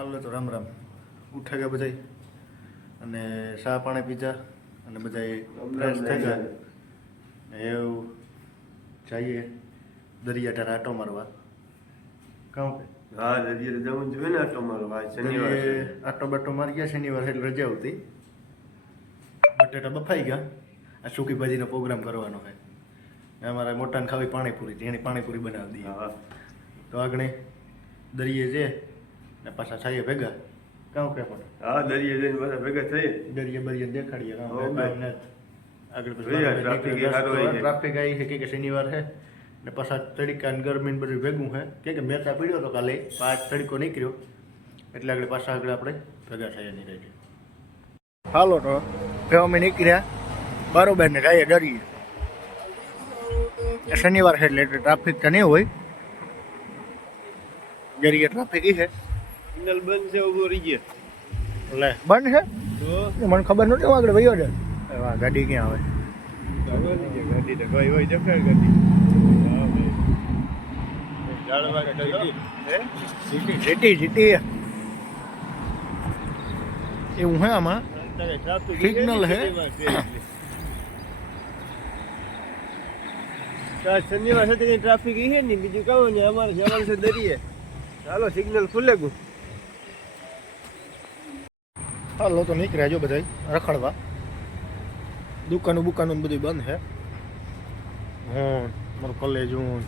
હાલો તો રામ રામ. ઉઠા ગયા બધા અને શા પાણી પીધા અને બધા ફ્રેશ થઈ ગયા. એવું જઈએ દરિયાટાર આટો મારવા. કામ કે? હા દરિયા જવું જોઈએ ને આટો મારવા. શનિવારે આટો બાટો મારી ગયા શનિવારે એટલે રજા હતી બટેટા બફાઈ ગયા. આ સૂકી ભાજીનો પ્રોગ્રામ કરવાનો છે. અમારા મોટાને ખાવી પાણીપુરી છે પાણીપુરી બનાવી દઈએ. હા. તો આગળ દરિયે છે ને પાછા થાય ભેગા. કામ કે પણ હા દરિયે જઈને બધા ભેગા થઈ દરિયે બરિયે દેખાડીએ કામ. આગળ પછી નીકળી. છે. ટ્રાફિક આવી છે કે કે શનિવાર છે. ને પાછા તડકા ને ગરમી ને બધું ભેગું છે. કે કે મેચા પીડ્યો તો કાલે પાંચ તડકો નીકળ્યો. એટલે આગળ પાછા આગળ આપણે ભેગા થયા રહી હાલો તો હવે અમે નીકળ્યા બરોબર ને જઈએ ડરીએ શનિવાર છે એટલે ટ્રાફિક તો નહીં હોય. જરીએ ટ્રાફિક છે. સિગ્નલ બંધ છે ઊભો રહી ગયા. લે બંધ છે? તો? મને ખબર નહોતી હું આગળ વયો છે. વાહ ગાડી ક્યાં આવે? ગાડી તો કોઈ હોય ગાડી. હા? હે એવું હે આમાં? હે? શનિવાર સાથે ટ્રાફિક છે ને બીજું કહું ને અમારે જવાનું છે દરિયે. ચાલો સિગ્નલ ખુલે ગયું. હાલો તો નીકળ્યા જો બધા રખડવા. દુકાનો બુકાનો બધું બંધ છે હું મારું કોલેજ હું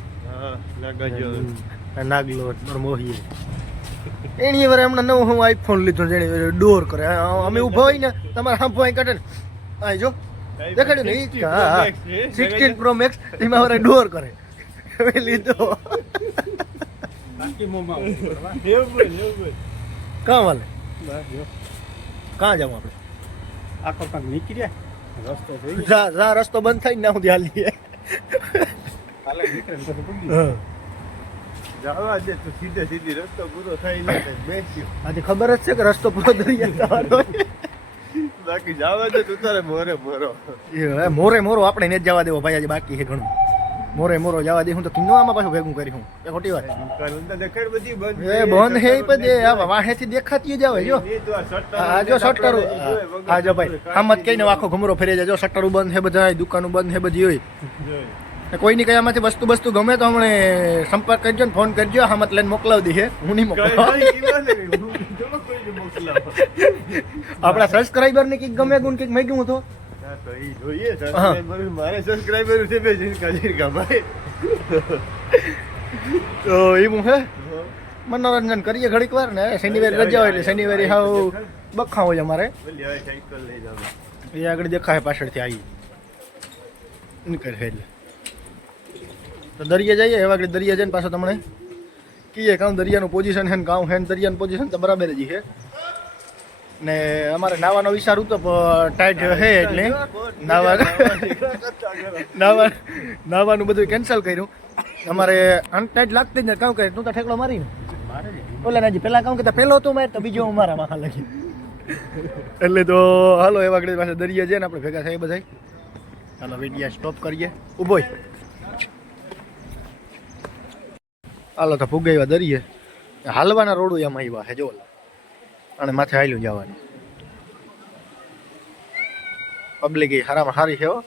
નાગલો મારું મોહી. એની વાર હમણાં નવું હું આઈફોન લીધો જેની ડોર કરે. અમે ઊભા હોય ને તમારે હાંફો અહીં કાઢે ને. અહીં જો દેખાડ્યું ને? હા. સિક્સટીન પ્રો મેક્સ એમાં મારે ડોર કરે. હવે લીધો. કામ વાલે? કાં જવું આપણે? આખો કાંક નીકળ્યા રસ્તો જા જા રસ્તો બંધ થાય ને હું ધ્યાન લઈએ કાલે નીકળે ને પડી હા. જવા દે તું સીધે સીધી રસ્તો પૂરો થઈ જાય બેસ્યો. આજે ખબર જ છે કે રસ્તો પૂરો થઈ જવાનો બાકી જવા દે તો તારે મોરે મોરો. મોરે મોરો આપણે ને જ જવા દેવો ભાઈ આજે બાકી છે ઘણું. મોરે મોરો જવા દે હું તો કિન્નો આમાં પાછું ભેગું કરી હું. એ ખોટી વાત. એ બંધ હે પણ આ વાહેથી દેખાતી જ આવે જો. આ જો શટર. આ જો ભાઈ આમ જ કહીને આખો ઘમરો ફેરી જાય જો શટરો બંધ હે બધા દુકાનો બંધ હે બધી હોય. કોઈ કોઈની કઈ આમાંથી વસ્તુ વસ્તુ ગમે તો હમણે સંપર્ક કરજો ને ફોન કરજો હામત લઈને મોકલાવી દઈએ. હું નહીં મોકલાવ. આપણા સબસ્ક્રાઈબર ને કંઈક ગમે ગુણ કંઈક મેગ્યું તો. હા. મારે સબસ્ક્રાઈબર છે બે તો એવું હે મનોરંજન કરીએ ઘડીક વાર ને. શનિવારે રજા હોય એટલે શનિવારે હાવ બખા હોય અમારે. એ આગળ દેખાય પાછળથી આવી નીકળે એટલે. તો દરિયા જઈએ એવા આગળ દરિયા જઈને પાછો તમને કીએ કામ દરિયાનું પોઝિશન છે ને કામ છે દરિયાનું પોઝિશન તો બરાબર જ છે. ને અમારે નાવાનો વિચાર હતો પણ ટાઈટ હે એટલે. નાવા નાવા નાવાનું બધું કેન્સલ કર્યું. અમારે અનટાઈટ લાગતી જ ને કામ કરે તું તો ઠેકડો મારીને. ઓલા નાજી પેલા કામ કરતા પેલો તું મારે તો બીજો હું મારા માથા લખી એટલે તો હાલો એવા ઘડી પાસે દરિયા છે ને આપણે ભેગા થાય બધા ચાલો વિડીયા સ્ટોપ કરીએ. ઊભો. હાલો તો ફૂગ આવ્યા દરિયે. હાલવાના રોડ એમાં આવ્યા હે જો અને માથે હાલ્યું જવાનું. પબ્લિક એ હારામાં હારી છે હો.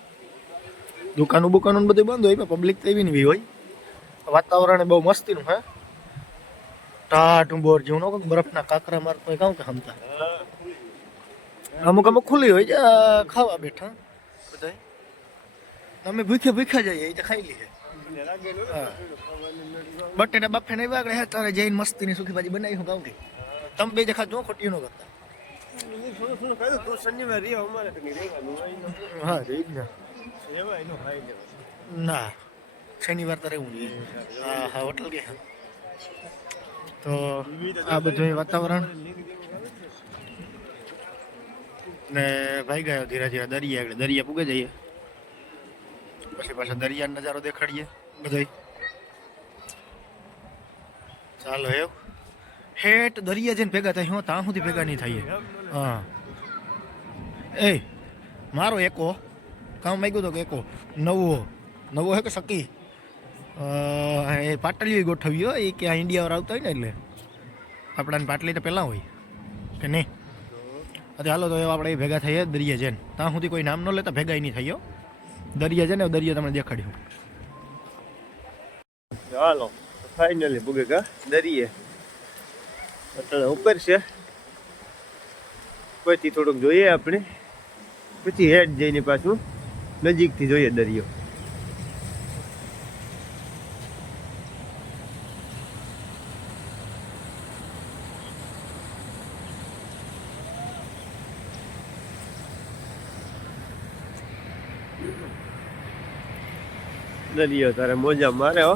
દુકાનો ને બધું બંધ હોય પણ પબ્લિક તો એવી નહીં હોય. વાતાવરણ બહુ મસ્તીનું હે ટાટું બોર જેવું નો બરફના કાકરા મારતો હોય કામ કે હમતા. અમુક અમુક ખુલ્લી હોય ખાવા બેઠા. બધાય? અમે ભૂખે ભૂખ્યા જઈએ તો ખાઈ લઈએ. બટેટા બફે નહીં વાગડે તારે જઈને મસ્તીની સુખી ભાજી બનાવી હું કામ કે? તમે બે જખા જો ખોટી નો કરતા. હા એ જ ને. શનિવાર તો રહેવું જોઈએ. હા હા, હોટલ કે તો આ બધું વાતાવરણ. ને ભાઈ ગયો ધીરે ધીરે દરિયા આગળ. દરિયા પૂગે જઈએ. પછી પાછા દરિયાનો નજારો દેખાડીએ. બધોય. ચાલો એવું હેઠ દરિયા જઈને ભેગા થાય, હું ત્યાં સુધી ભેગા નહીં થઈએ. હા. એ, મારો એકો, કામ માગ્યું તો કે એકો, નવો નવો હે કે સકી એ પાટલીઓ હોય એ કે આ ઇન્ડિયા આવતા હોય ને એટલે. આપણાને પાટલી તો પહેલાં હોય. કે નહીં? અરે હાલો તો આપણે ભેગા થઈએ દરિયા જઈને. ત્યાં સુધી કોઈ નામ ન લેતા, ભેગા નહીં થયો દરિયા છે ને દરિયા તમને દેખાડ્યું. ચાલો ફાઇનલી ભૂગે કા દરિયે. અત્યારે ઉપર છે. પછી થોડુંક જોઈએ આપણે. પછી હેડ જઈને પાછું નજીકથી જોઈએ દરિયો. દરિયો તારે મોજા મારે હો.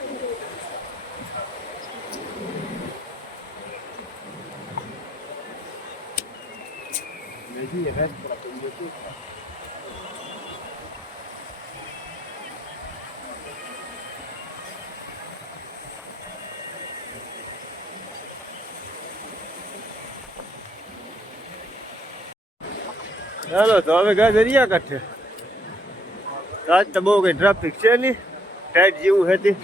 ચાલો, તો હવે ગા દરિયા કાંઠે. આજ તો બહુ કઈ ટ્રાફિક છે નહીં. ટાઈટ જેવું હતી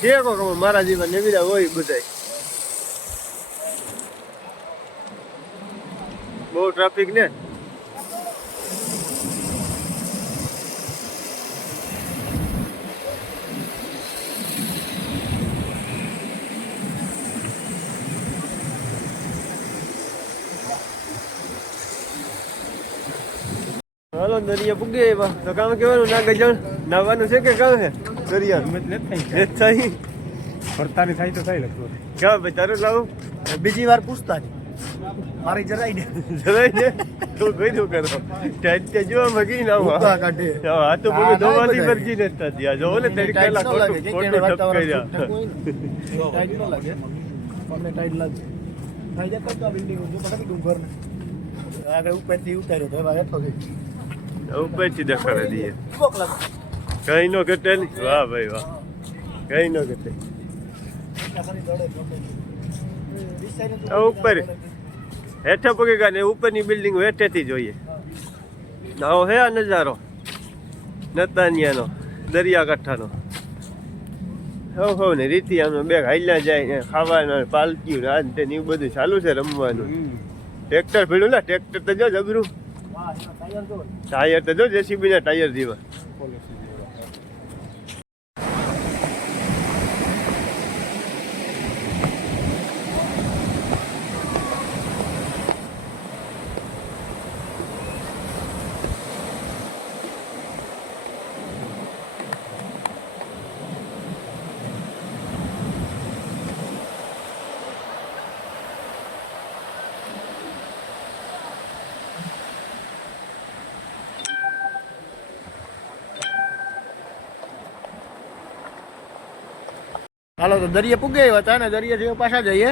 છે કોક મારા જીવન નેવીરા હોય બધાય. બહુ ટ્રાફિક ને હાલો દરિયા પૂગે એવા. તો કામ કેવાનું? ના ગજણ નાવાનું છે કે કામ છે? દરિયા. થઈ. ફરતાની થાય તો થાય લગતું ક્યાં ભાઈ તારું લાવું? બીજી વાર પૂછતા મારી જરાય ને. જરાય ને? તો કઈ દો કરો. ટાઈટ તે જો મગી ના ભૂકા કાઢે. આ તો બોલે ધોવાની મરજી ને આ જો ને તેડી કેલા પહેલા ન લાગે, ખોટું કે ખોટું કેને ટપ વાતાવરણ કર્યા. છૂટક હોય ને. ટાઈટ ન લાગે. અમને ટાઈટ લાગે. થાય જાય કરતા બિલ્ડિંગ જો પકડી ડુંગર ને આગળ ઉપરથી ઉતાર્યો તો હવે હેઠો ગઈ ઉપરથી દેખાડે દઈએ. કઈ નો ઘટે નહીં વાહ ભાઈ વાહ. કઈ નો ઘટે. ઉપર. હેઠે પગે ગયા ને ઉપરની બિલ્ડિંગ હેઠેથી જોઈએ. આવો હે આ નજારો. નતાનિયાનો દરિયાકાંઠાનો. હવ હવ ને રીતિ આમ બે હાલ્યા જાય ને ખાવાનું પાલક્યું ને આ ને તે બધું ચાલુ છે રમવાનું. ટ્રેક્ટર ભીડું ને ટ્રેક્ટર તો જો જબરું. ટાયર તો જો જેસીબી ના ટાયર જેવા. હાલો તો દરિયે પૂગે આવ્યા હતા ને દરિયે જેવા પાછા જઈએ.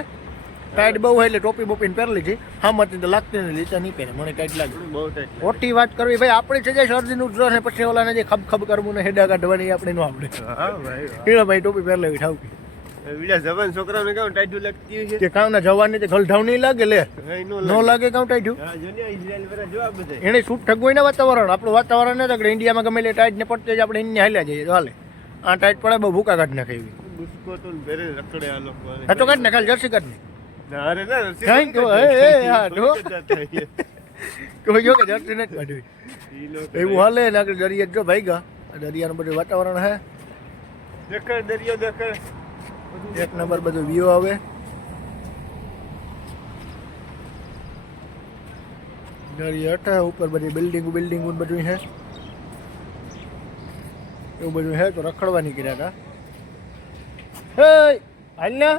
ટાઈટ બહુ હોય એટલે ટોપી બોપીને પહેરી લીધી હા મત તો લાગતી નથી લીધા નહીં પહેરે. મને ટાઈટ લાગે. બહુ ટાઈટ ખોટી વાત કરવી. ભાઈ આપણી છે જે શરદીનું ઉતરો ને પછી ઓલાને જે ખબ ખબ કરવું ને હેડા કાઢવાની આપણે ન આવડે. હા ભાઈ ટોપી પહેરી લેવી ઠાવકી. બીજા જવાન છોકરાઓને કેવું ટાઈટ લાગતી છે? કે કામ ના જવાની તે ગલઢાવ નહીં લાગે લે. નો લાગે. કામ ટાઈટ એને છૂટ ઠગવાય ને વાતાવરણ. આપણું વાતાવરણ ને કે ઇન્ડિયામાં ગમે એટલે ટાઈટ ને પડતે જ આપણે ઇન્ડિયા હાલ્યા જઈએ. તો હાલે. આ ટાઈટ પડે બહુ ભૂકા કાઢ નાખે એવી. બુસ્કો તો ને ભેરે રખડે આ લોકો હા તો કાઢ નાખે જર્સી કાઢ નાખ. ના અરે ના રસી કાંઈ કહો, એ, એ, હા, જો. કોઈ જો કે જર્સી નથી કાઢવી ઈ લોકો એવું હાલે ને આગળ દરિયા જો ભાઈ ગા દરિયાનું બધું વાતાવરણ હે દેખાડ દરિયો દેખાડ એક નંબર બધું વ્યૂ આવે દરિયા હટા ઉપર બધી બિલ્ડિંગ બિલ્ડિંગ બધું છે એવું બધું છે તો રખડવા નીકળ્યા હતા હે હાલ ને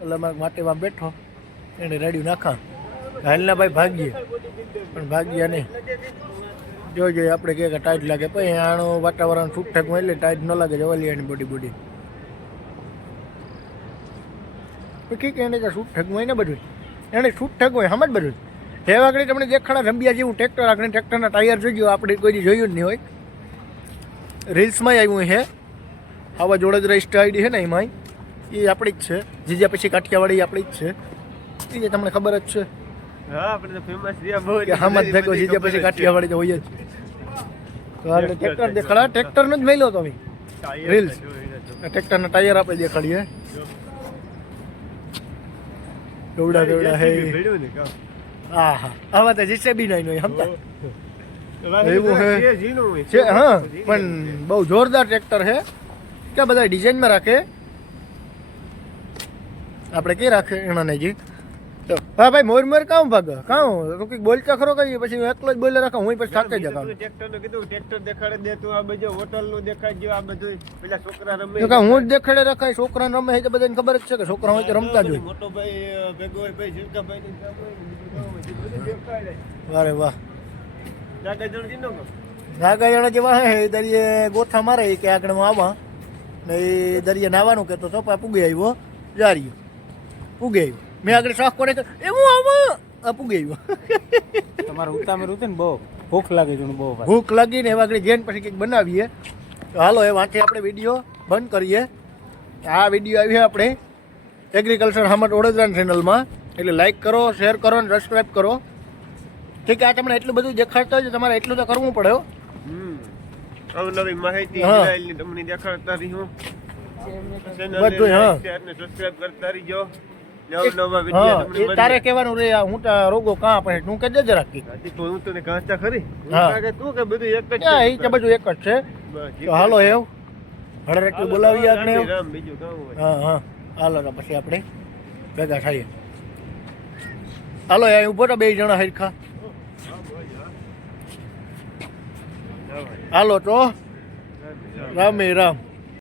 એટલે મારા માટેમાં બેઠો, એને રેડી નાખા. હાલના ભાઈ ભાગીએ, પણ ભાગ્યા નહીં. જોઈ જોઈએ આપણે કે ટાઈટ લાગે પછી આનું વાતાવરણ છૂટઠાક હોય એટલે ટાઈટ ન લાગે જવાલિયાની બોડી બોડી ઠીક એને કે ઠગવું હોય ને બધું? એને ઠગવું હોય, હમ જ બધું. તે વાગણી તમને દેખાડા રંબિયા જેવું ટ્રેક્ટર આગળ ટ્રેક્ટરના ટાયર જોઈજો આપણે કોઈ જોયું જ નહીં હોય. રીલ્સમાં આવ્યું છે આવા જોડે જ રજિસ્ટર આઈડી છે ને એમાં એ આપણી જ છે. જીજા પછી કાઠિયાવાડી આપણી જ છે. એ તમને ખબર જ છે. હા આપણે તો ફેમસ રહ્યા બહુ કે હામાં ભેગો જીજા પછી કાઠિયાવાડી તો હોય જ. તો ટ્રેક્ટર દેખાડા ટ્રેક્ટરનો જ મેલ્યો તમે Reels. ટ્રેક્ટરના ટાયર આપણે દેખાડીએ. કેવડા કેવડા હે. હા હા આવા તો જીસેબી નહીં સમતા એવું હે. છે હા પણ બહુ જોરદાર ટ્રેક્ટર છે કે બધા ડિઝાઇનમાં રાખે. આપણે કઈ રાખે એના જી તો હા ભાઈ મોર મોર કામ ભાગ. કામ? તો કંઈક બોલતા ખરો કહીએ પછી એકલો જ બોલે રાખો હું પછી થાકે જ કામ. ટ્રેક્ટરનું કીધું ટ્રેક્ટર દેખાડે દે તું આ બધું હોટલનું દેખાડજો આ બધું પેલા છોકરા રમે તો કાં હું જ દેખાડે રખાય છોકરાને રમે છે બધાને ખબર જ છે કે છોકરા હોય તો રમતા જ હોય. મોટો ભાઈ ભેગો હોય ભાઈ એ બધું દેખાડે. વારે વાહ. જાગે જણ જીનો કો. જણ જેવા હે દરિયે ગોઠા મારે કે આગળ આવા. ને એ દરિયે નાવાનું કહેતો તો પણ પૂગે આવ્યો જાર્યો પૂગે આવ્યો. મેં આગળ શોખ કરે તો એવું આવા? પૂગે આવ્યો. તમારે ઉતામેર ઉતે ને બહુ? ભૂખ લાગે છે બહુ ભૂખ લાગીને એવા આગળ જેન પછી કંઈક બનાવીએ. તો હાલો એ વાંચે આપણે વીડિયો બંધ કરીએ. આ વીડિયો આવી આપણે એગ્રીકલ્ચર હમટ વડોદરા ચેનલમાં એટલે લાઈક કરો શેર કરો અને સબસ્ક્રાઈબ કરો. ઠીક આ તમને એટલું બધું દેખાડતા હોય તમારે એટલું તો કરવું પડે. અવનવી માહિતી ઇઝરાયલની તમને દેખાડતા રહી બધું, હા. સબસ્ક્રાઇબ કરતા રહીજો. ને અવનવા વીડિયો હા તમને એ તારે કહેવાનું રે આ હું રોગો કાં તું તો હું તને કાંચા ખરી? તું કે બધું એક જ છે? એ બધું એક જ છે. તો હાલો એવું. હળર એટલું આપણે હા હા. હાલો પછી આપણે ભેગા થઈએ. હાલો એ ઊભો તો બે જણા હરખા. હાલો તો. રામે રામ.